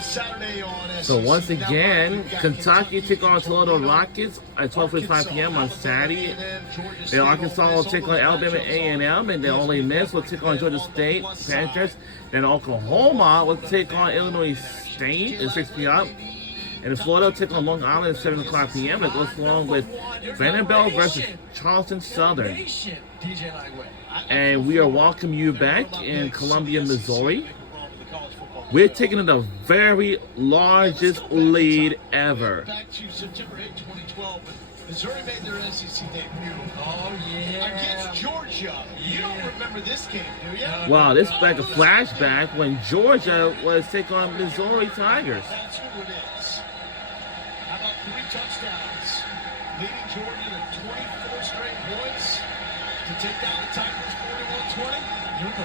So once again, Kentucky take on Toledo Rockets at 12:45 p.m. on Saturday. Then Arkansas will take on Alabama A&M, and then Ole Miss will take on Georgia State Panthers. Then Oklahoma will take on Illinois State at 6 p.m. And Florida will take on Long Island at 7 o'clock p.m. It goes along with Vanderbilt versus Charleston Southern. And we are welcoming you back in Columbia, Missouri. We're taking the very largest lead ever. Back to September 8, 2012, when Missouri made their SEC debut. Oh, yeah. Against Georgia. You don't remember this game, do you? Wow, this is like a flashback when Georgia was taking on Missouri Tigers. That's who it is. How about 3 touchdowns, leading Georgia to 24 straight points to take down the Tigers 41-20?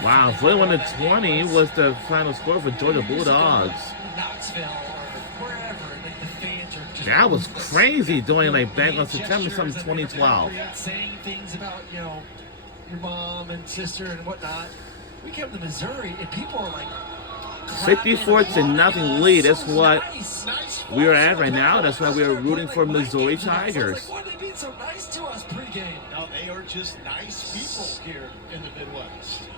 Wow, 41-20 was the final score for Georgia Bulldogs. That was crazy doing like back on September 7, 2012. Saying things about, your mom and sister and whatnot. We came to Missouri and people are like 54-0 lead. That's what we are at right now. That's why we are rooting for Missouri Tigers. Why are they being so nice to us pregame? No, they are just nice people here in the Midwest.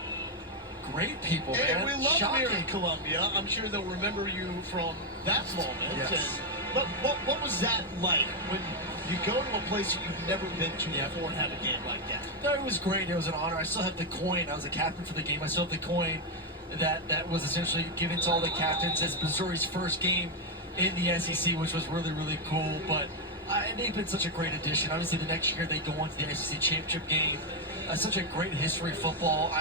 Great people, man. And we love them here in Columbia. I'm sure they'll remember you from that moment. Yes. But what was that like when you go to a place that you've never been to before and have a game like that? No, it was great. It was an honor. I still have the coin. I was a captain for the game. I still have the coin that was essentially given to all the captains as Missouri's first game in the SEC, which was really, really cool. But they've been such a great addition. Obviously, the next year they go on to the SEC championship game. Such a great history of football.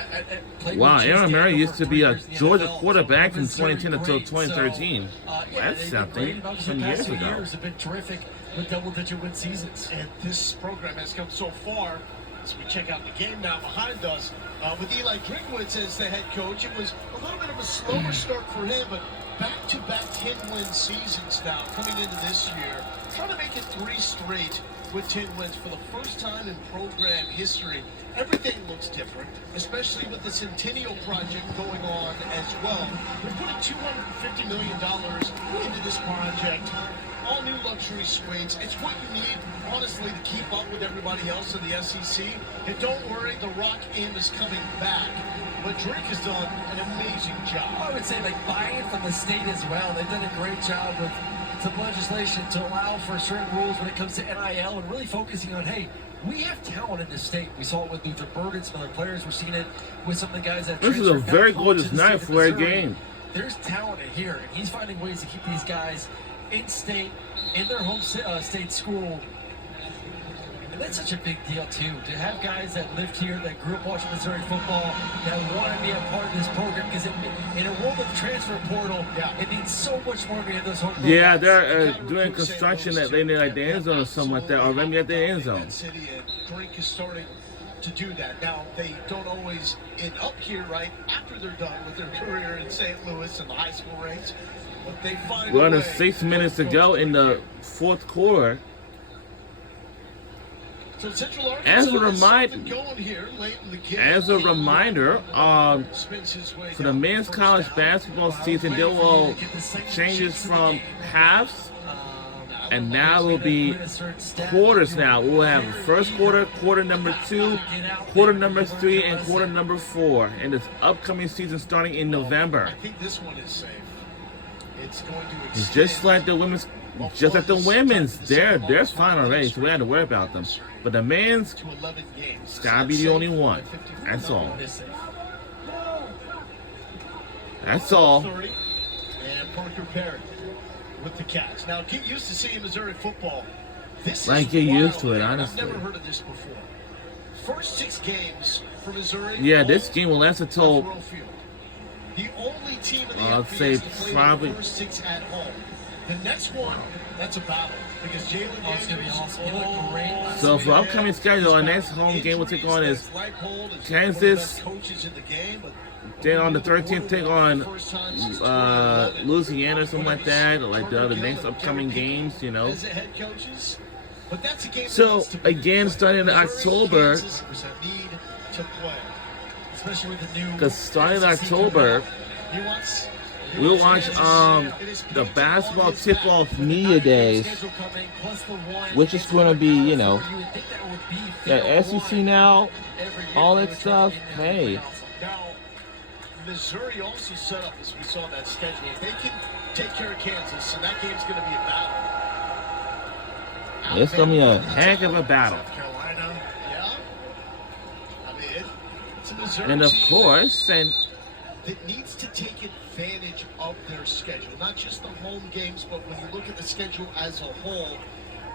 Wow, Aaron Murray used to be a Georgia quarterback from 2010 until 2013. That's something. Some years ago. Years have been terrific with double-digit win seasons. And this program has come so far. As we check out the game now behind us, with Eli Drinkwitz as the head coach, it was a little bit of a slower start for him, but back-to-back 10-win seasons now coming into this year. Trying to make it 3 straight with 10 wins for the first time in program history. Everything looks different, especially with the Centennial Project going on as well. We're putting $250 million into this project. All new luxury suites. It's what you need, honestly, to keep up with everybody else in the SEC. And don't worry, the Rock Inn is coming back. But Drake has done an amazing job. I would say, buy-in from the state as well. They've done a great job with some legislation to allow for certain rules when it comes to NIL and really focusing on, hey, we have talent in the state. We saw it with Luther Burden, some other players. We're seeing it with some of the guys that. This is a very gorgeous night for a game. There's talent in here, and he's finding ways to keep these guys in state, in their home state school. And that's such a big deal, too, to have guys that lived here, that grew up watching Missouri football, that want to be a part of this program, because in a world of transfer portal, it means so much more to have those home. Yeah, they're doing construction that they need like the end zone or something like that, or maybe at the end zone. Drake is starting to do that. Now, they don't always end up here right after they're done with their career in St. Louis and the high school ranks, but they find We're under 6 minutes to go in the fourth quarter. As a reminder, for the men's college basketball season, there will changes from halves, and now will be quarters. Now we'll have first quarter, quarter number 2, quarter number 3, and quarter number 4 in this upcoming season starting in November. I think this one is safe. It's going to It's just like the women's. Just like the women's, they're fine already, so we had to worry about them. But the men's, it's gotta be the only one. That's all. That's all. And Parker Perry with the Cats. Now get used to seeing Missouri football. This like get used to it, honestly. I've never heard of this before. First 6 games for Missouri. Yeah, this game will last until. The only team in the I'd say probably. The first 6 at home. The next one, that's a battle because Jalen Daniels going to be awesome. So for upcoming schedule, our next home game we'll take on is Kansas. Then on the 13th, take on Louisiana or something like that, like the other next upcoming games, you know. So again, starting in October, because starting in October, We'll watch the basketball tip-off media days, which is going to be, you know, the SEC now, all that stuff. Hey, Now, Missouri also set up, as we saw in that schedule, if they can take care of Kansas, and that game's going to be a battle. it's going to be a heck of a battle. South Carolina, yeah. I mean, it's a Missouri And of team course, and that needs to take advantage of their schedule. Not just the home games, but when you look at the schedule as a whole,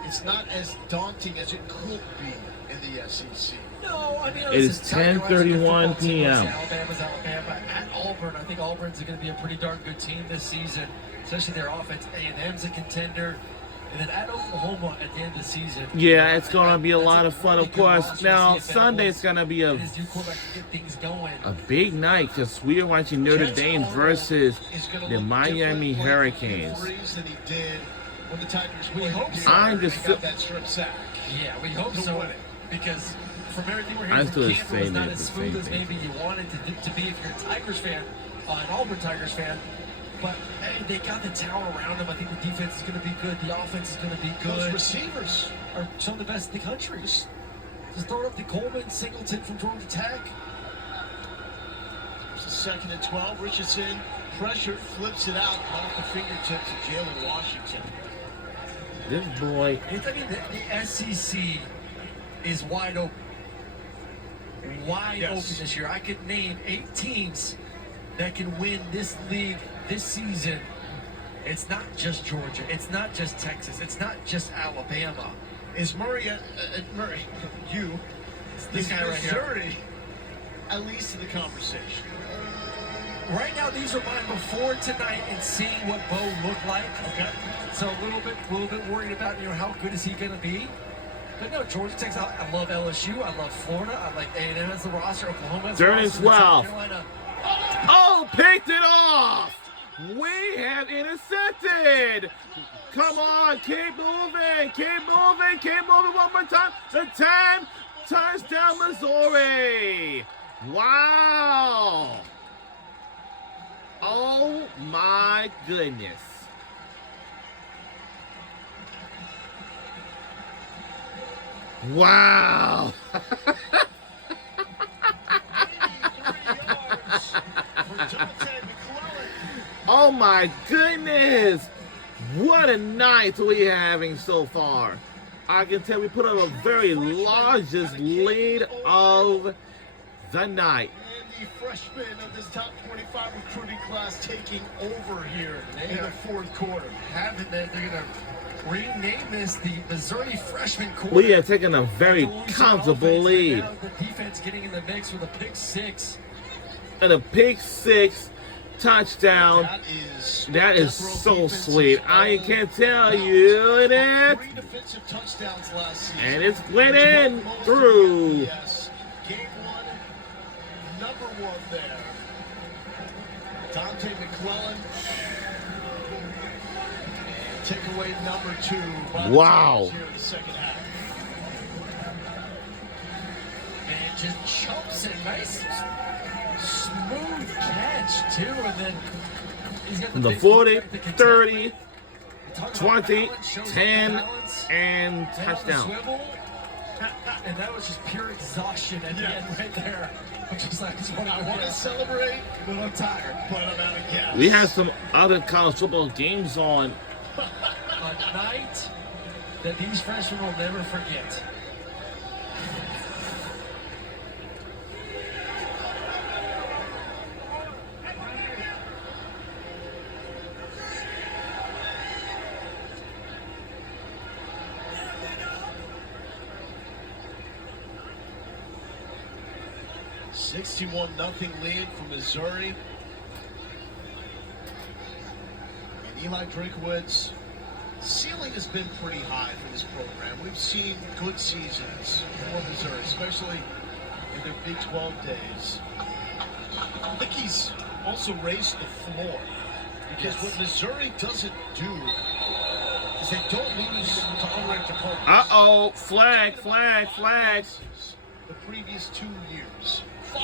it's not as daunting as it could be in the SEC. No, I mean, it is 10:31 p.m. Alabama's Alabama at Auburn. I think Auburn's going to be a pretty darn good team this season, especially their offense. A&M's a contender. And then at Oklahoma at the end of the season. Yeah, it's going to be a lot of fun, of course. Now, Sunday's going to be a big night because we are watching Notre Dame versus the Miami Hurricanes. We hope so. I'm just feel- that strip sack. Yeah, we hope To so. win it. Because from everything we're I hearing still from camp, it was say not that as the smooth same as thing. maybe you wanted to be if you're a Tigers fan, an Auburn Tigers fan. But hey, they got the tower around them. I think the defense is going to be good. The offense is going to be Those good. receivers. Are some of the best in the country. Just throw it up to Coleman, Singleton from Georgia Tech. It's a 2nd and 12. Richardson, pressure, flips it out off the fingertips of Jalen Washington. This boy, I mean, the SEC is wide open. Wide Yes. open this year. I could name 8 teams that can win this league this season. It's not just Georgia. It's not just Texas. It's not just Alabama. Is Murray, Murray, you, This is guy right here. Missouri at least in the conversation? Right now, these are mine before tonight and seeing what Bo looked like. Okay, so a little bit worried about how good is he going to be. But no, Georgia, Texas. I love LSU. I love Florida. I like A&M as the roster. Oklahoma as the 3rd and roster. 12. South Carolina. Oh, picked it off! We have intercepted! Come on, keep moving, keep moving, keep moving one more time. The 10, touchdown Missouri! Wow! Oh my goodness. Wow! 83 yards for Dante McClellan. Oh my goodness! What a night we're having so far. I can tell we put up a very largest lead of the night. And the freshman of this top 25 recruiting class taking over here in the 4th quarter. They're going to rename this the Missouri Freshman Quarter. We have taken a very comfortable lead. Now the defense getting in the mix with a pick 6. And a pick 6 touchdown. That is so sweet. I can tell you that. 3 defensive touchdowns last season. And it's went in through. Yes. Game 1, number 1 there. Dante McClellan. And takeaway number 2. by the Wow. Tigers here in the second half. And just chumps it. Nice, smooth catch, too. And then he's got The big 40, the contentment. 30, Talk about 20, balance, shows 10, balance. and Down the touchdown. swivel. And that was just pure exhaustion at the Yeah. end right there. I'm just like, I want to celebrate, but I'm tired. but I'm out of gas. We have some other college football games on. A night that these freshmen will never forget. $61-0 lead for Missouri. And Eli Drinkwitz, ceiling has been pretty high for this program. We've seen good seasons for Missouri, especially in their Big 12 days. I think he's also raised the floor. Because what Missouri doesn't do is they don't lose to unranked opponents. Uh-oh, flag, flag, flag. The previous 2 years. 5.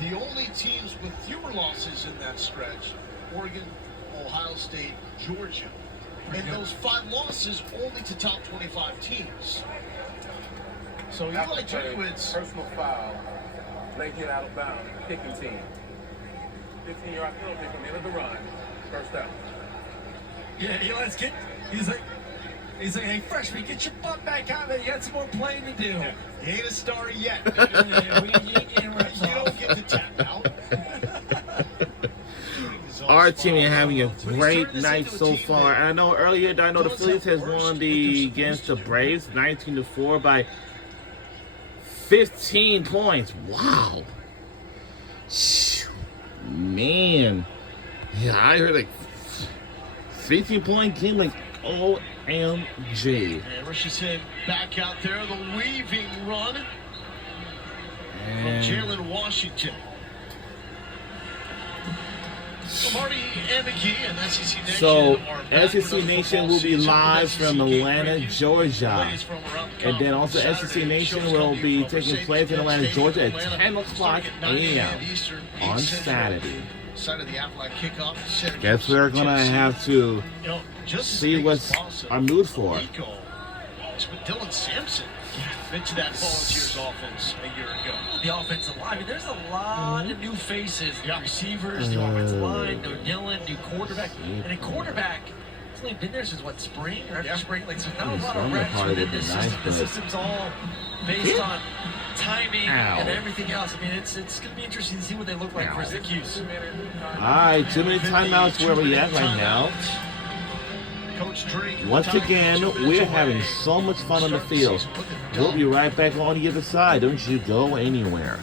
The only teams with fewer losses in that stretch Oregon, Ohio State, Georgia. And those 5 losses only to top 25 teams. So Eli Drinkwitz. Personal foul. Late hit out of bounds. Kicking team. 15-yard penalty from the end of the run. First down. Yeah, Eli's get. He's like, hey, freshman, get your butt back out there. You got some more playing to do. You ain't a star yet. Yeah, we ain't reps You off. don't get to tap out. Our team is having a great night so far. And I know earlier, I know the Phillies has won against the Braves 19-4 by 15 points. Wow. Man. Yeah, I heard like 15-point game, like OMG. And Richardson back out there, the weaving run from And Jalen Washington. So Marty and McGee and SEC Nation so are back SEC for another Nation football will be season live with from SEC game Atlanta, preview. Georgia. Plays from around the And then also conference SEC Saturday. Nation Show's will gonna be from taking Mercedes place in Benz Atlanta, Stadium, Georgia at Atlanta, 10 o'clock starting at 9 a.m. Eastern, 8 on Central. Saturday. Side of the Aflac kickoff. Syracuse, Guess we're going to Tennessee. have to You know, just as see big what's as Boston, our mood for. Nico is with Dylan Sampson into that Volunteers offense a year ago. The offensive line. I mean, there's a lot of new faces. The Yeah. receivers, the offensive line, new Dylan, new quarterback. And a quarterback, he's only been there since what, spring or after Yeah. spring? Like, so not a He's lot of on the reps part within of the the system. knife, The but- system's all based on timing Ow. and everything else. I mean, it's going to be interesting to see what they look like Ow. for Syracuse. All right, too many timeouts where we at right now. Coach Drake, Once time again, 2 minutes we're away. having so much fun on the Start the field. season looking We'll be dumb. right back on the other side. Don't you go anywhere.